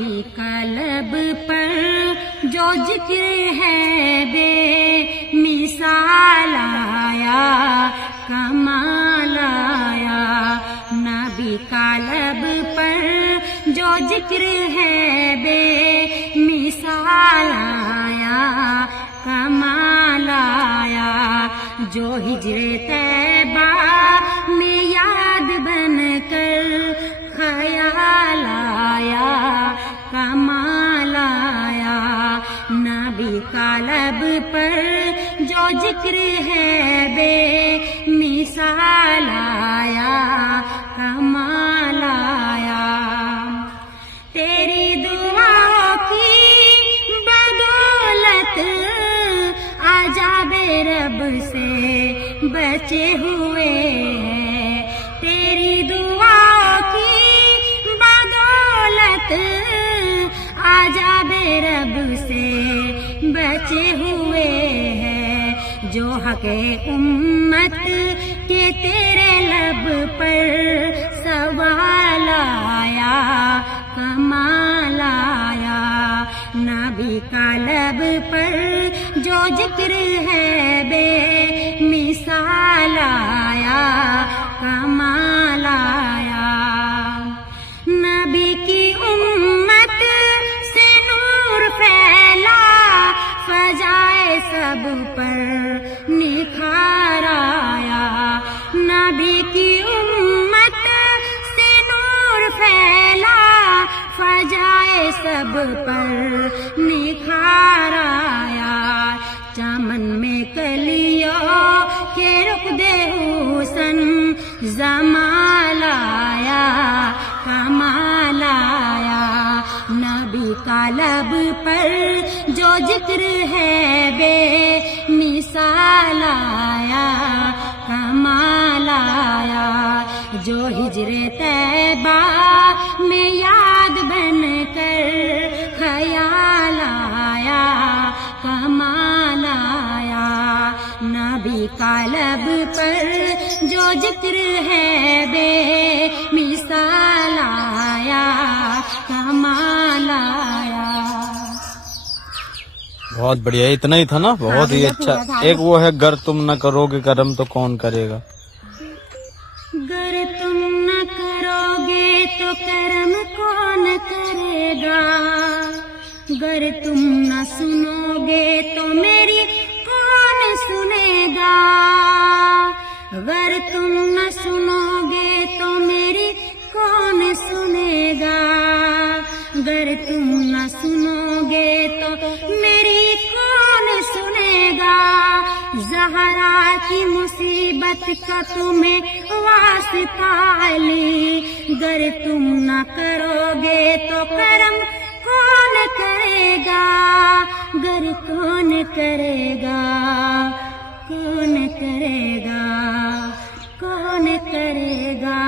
نبی کا لب پر جو ذکر ہے بے مثال آیا کمال آیا نبی کا لب پر جو ذکر ہے بے مثال آیا کمال آیا جو ہجر طیبہ میں یاد بن کر خیال آیا کمال آیا نبی کا لب پر جو ذکر ہے بے مثال آیا کمال آیا تیری دعاؤں کی بدولت عذاب رب سے بچے ہوئے ہیں تیری دعاؤں کی بدولت عذاب رب سے بچے ہوئے ہیں جو حق امت کے تیرے لب پر سوال آیا کمال آیا نبی کا لب پر جو ذکر ہے بے مثال آیا کمال آیا نبی کی امت سے نور پھیلا فضائے سب پر نکھار آیا نبی کی امت سے نور پھیلا فضائے سب پر نکھار آیا چمن میں کلیوں کے رخ دے حسن جمال آیا کمال آیا نبی کا لب پر جو ذکر ہے بے مثال آیا کمال آیا جو ہجر طیبہ میں یاد بن کر خیال آیا کمال آیا نبی کا لب پر جو ذکر ہے بے مثال آیا کمال آیا بہت بڑھیا اتنا ہی تھا نا بہت ہی اچھا ایک وہ ہے گر تم نہ کرو گے کرم تو کون کرے گا گر تم نہ کرو گے تو کرم کون کرے گا گر تم نہ سنو گے تو میری کون سنے گا گر تم نہ سنو گے تو میری کون سنے گا گر تم نہ سنو گے تو میری کون سنے گا زہرا کی مصیبت کا تمہیں واسطہ علی گر تم نہ کرو گے تو کرم کون کرے گا گر کون کرے گا کون کرے گا کون کرے گا